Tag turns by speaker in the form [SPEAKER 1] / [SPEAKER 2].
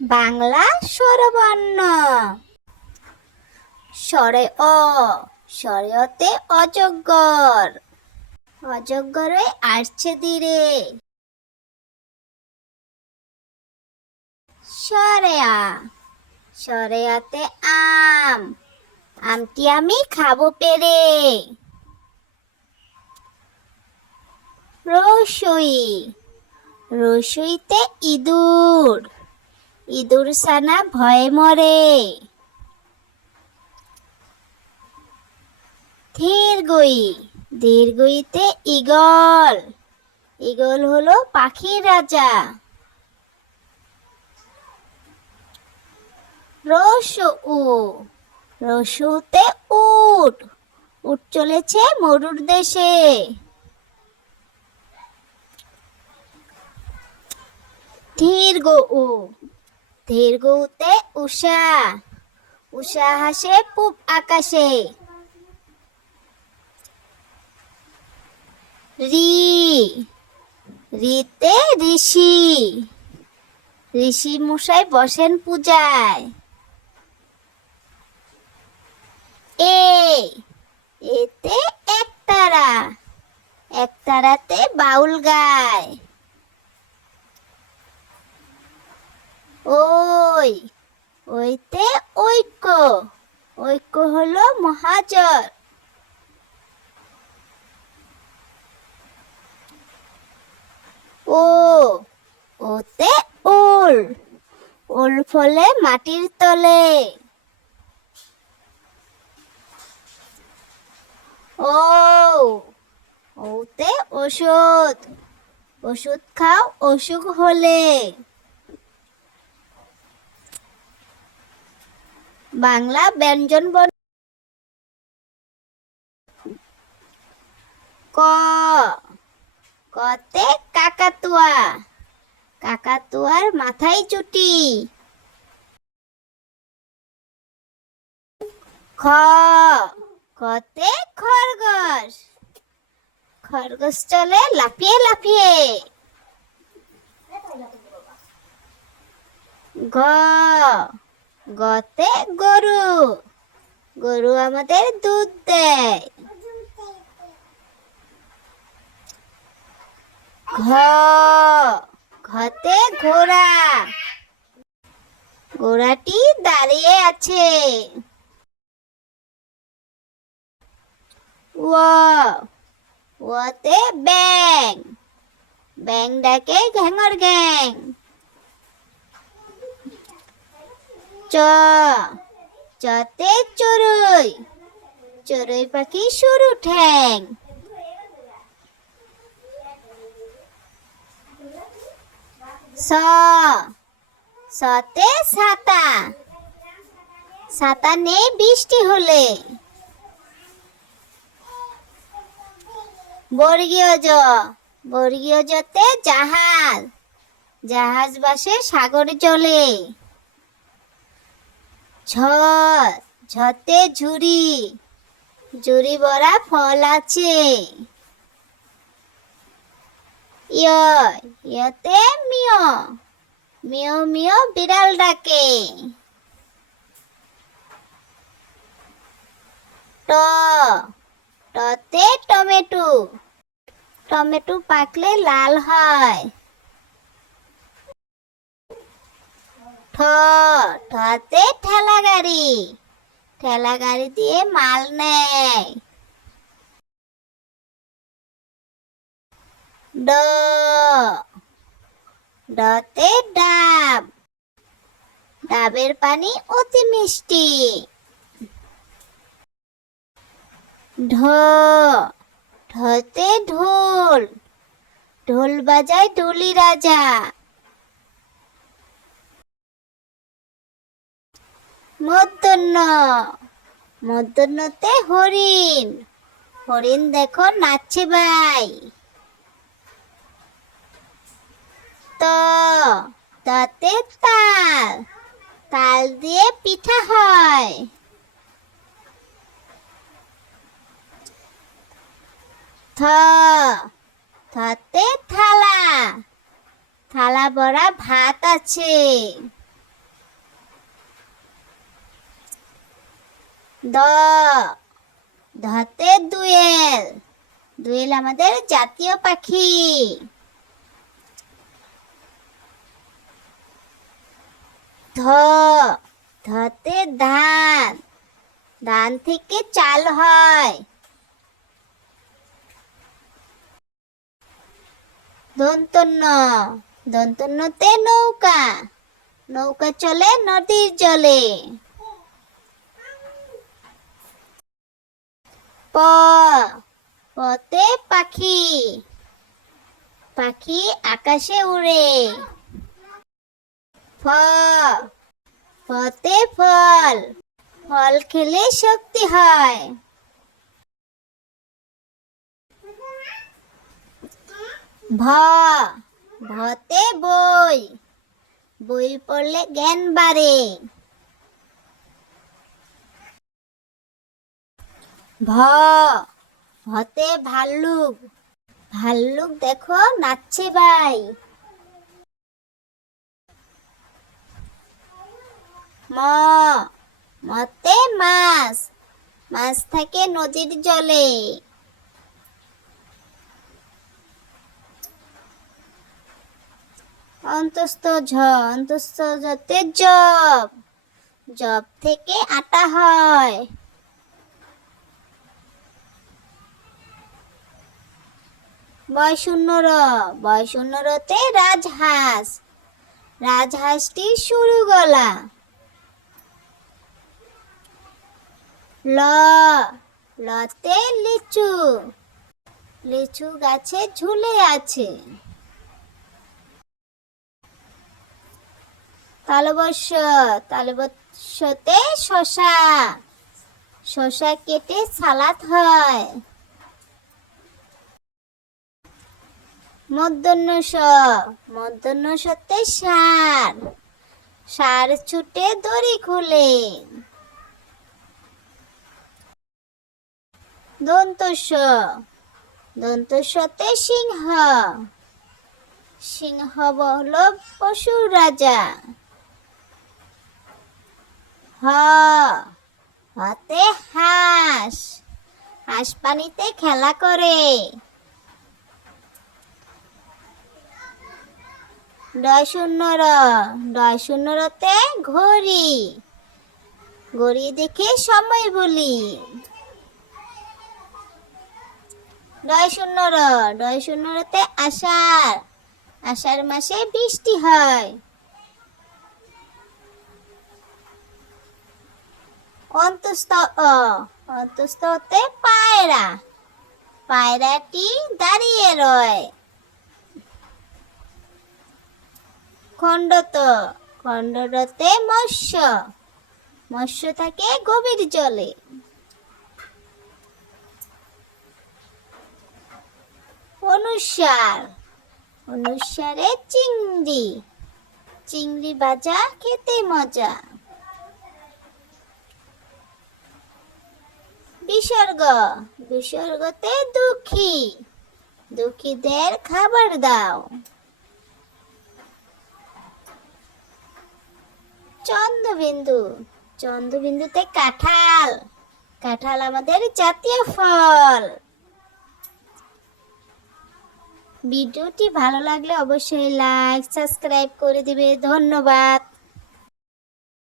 [SPEAKER 1] বাংলা স্বরবর্ণ। স্বরে অ স্বরেয়তে অজগর। অজগরে আসছে ধীরে। সরেয়া সরেয়াতে আম। আমটি আমি খাব পেরে। রসই, রসইতে ইঁদুর। ইঁদুর সানা ভয়ে মরে। ধীরগই দীর্ঘইতে ইগল ইগল হলো পাখির রাজা। রসু উ, রসুতে উট। উট চলেছে মরুর দেশে। দীর্ঘ উ দীর্ঘতে উষা। উষা হাসে, পূব আকাশে। রি। রিতে ঋষি। ঋষি মশাই বসেন পূজায়। এ। এতে একতারা একতারাতে বাউল গায়। ওই, ওইতে ঐক্য। ঐক্য হলো মহাজর ও, ওতে উল উল ফলে মাটির তলে। ও, ওতে ওষুধ। ওষুধ খাও, অসুখ হলে। বাংলা ব্যঞ্জন বর্ণ ক। কতে কাকাতুয়া। কাকাতুয়ার মাথায় চুটি। খ। কতে খরগোশ। খরগোশ চলে লাফিয়ে লাফিয়ে। গ গতে গরু। গরু আমাদের দুধ দেয়। ঘ। ঘতে ঘোড়া। ঘোড়াটি দাঁড়িয়ে আছে। ও। ওতে ব্যাং ব্যাং ডাকে ঘ্যাঙর গ্যাং চ। চতে চড়ুই। চড়ুই পাখি সরু ঠ্যাং। স। সতে ছাতা ছাতা নেই বৃষ্টি হলে। বর্গীয় জ। বর্গীয় জতে জাহাজ। জাহাজ বাসে সাগর চলে ঝ ঝতে ঝুরি ঝুরি ভরা ফল আছে। ইয়, ইয়তে মিয় মিয় মিয় বিড়াল ডাকে। ট, টতে টমেটো টমেটো পাকলে লাল হয়। ঠ ঠতে ঠেলা গাড়ি। ঠেলা গাড়ি দিয়ে মাল নেয়। ড। ডতে ডাব। ডাবের পানি অতি মিষ্টি। ঢ। ঢতে ঢোল। ঢোল বাজায় ঢুলি রাজা। মধ্যাহ্ন। মধ্যাহ্নতে হরিণ। হরিণ দেখো, নাচছে ভাই। ত, তাতে তাল। তাল দিয়ে পিঠা হয়। থ থালা। থালা ভরা ভাত আছে। দ। ধতে দুয়েল। দুয়েল আমাদের জাতীয় পাখি। ধ। ধতে ধান ধান থেকে চাল হয়। দন্তন্য। দন্তন্যতে নৌকা। নৌকা চলে নদীর জলে। প পতে পাখি পাখি আকাশে উড়ে। ফ ফতে ফল ফল খেলে শক্তি হয়। ভ, ভতে বই বই পড়লে জ্ঞান বাড়ে। ভ, ভতে ভাল্লুক। ভাল্লুক দেখো, নাচছে ভাই। ম, মতে মাছ মাছ থাকে নদীর জলে। অন্তস্থ ঝ, অন্তস্থ যতে জব। জব থেকে আটা হয়। বয় শূন্য র বয় শূন্য রতে রাজহাঁস। রাজহাঁসটির শুরু গলা। ল, লতে লিচু। লিচু গাছে ঝুলে আছে। তালবস্য তালবস্যতে শশা। শশা কেটে সালাদ হয়। মধ্যাহ্ন স মধ্যাহ্ন সতে সার সার ছুটে দড়ি খুলে। দন্তস্ব দন্তস্বতে সিংহ সিংহ হল পশু রাজা। হ, হতে হাঁস হাঁস পানিতে খেলা করে। ডয় শূন্য র ডয় শূন্য রতে ঘড়ি। ঘড়ি দেখে সময় বলি। ডয় শূন্য র ডয় শূন্য আষাঢ়। আষাঢ় মাসে বৃষ্টি হয়। অন্তস্থ, অ অন্তস্থ হতে পায়রা। পায়রাটি দাঁড়িয়ে রয়। খণ্ডত। খণ্ডরতে মৎস্য। মৎস্য থাকে গভীর জলে। অনুসার। অনুসারে চিংড়ি। চিংড়ি ভাজা, খেতে মজা। বিসর্গ। বিসর্গতে দুঃখী। দুঃখীদের খাবার দাও। চন্দ্রবিন্দু। চন্দ্রবিন্দুতে কাঁঠাল। কাঁঠাল আমাদের জাতীয় ফল। ভিডিওটি ভালো লাগলে অবশ্যই লাইক সাবস্ক্রাইব করে দিবে। ধন্যবাদ।